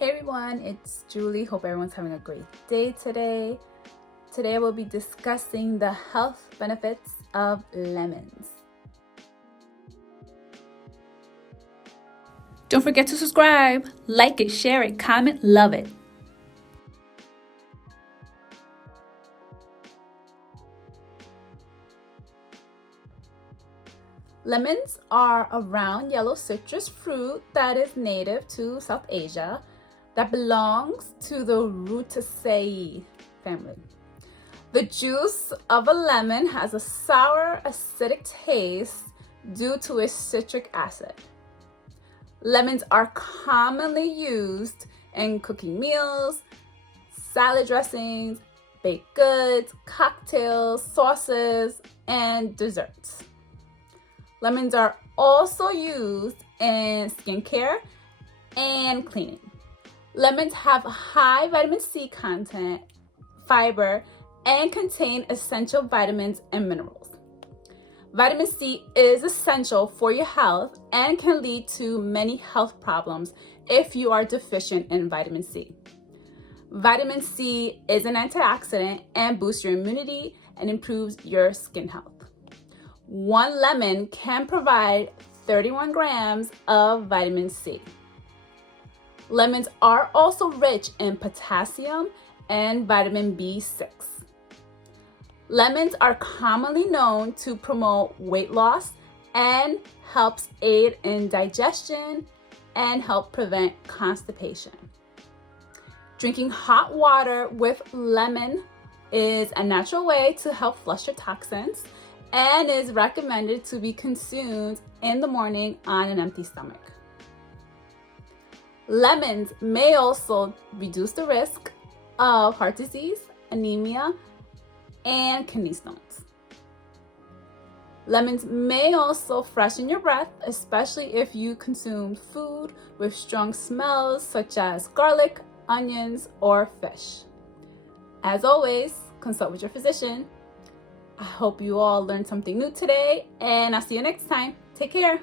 Hey everyone, it's Julie. Hope everyone's having a great day today. Today we'll be discussing the health benefits of lemons. Don't forget to subscribe, like it, share it, comment, love it. Lemons are a round yellow citrus fruit that is native to South Asia that belongs to the Rutaceae family. The juice of a lemon has a sour, acidic taste due to its citric acid. Lemons are commonly used in cooking meals, salad dressings, baked goods, cocktails, sauces, and desserts. Lemons are also used in skincare and cleaning. Lemons have high vitamin C content, fiber, and contain essential vitamins and minerals. Vitamin C is essential for your health and can lead to many health problems if you are deficient in vitamin C. Vitamin C is an antioxidant and boosts your immunity and improves your skin health. 1 lemon can provide 31 grams of vitamin C. Lemons are also rich in potassium and vitamin B6. Lemons are commonly known to promote weight loss and helps aid in digestion and help prevent constipation. Drinking hot water with lemon is a natural way to help flush your toxins and is recommended to be consumed in the morning on an empty stomach. Lemons may also reduce the risk of heart disease, anemia, and kidney stones. Lemons may also freshen your breath, especially if you consume food with strong smells such as garlic, onions, or fish. As always, consult with your physician. I hope you all learned something new today, and I'll see you next time. Take care.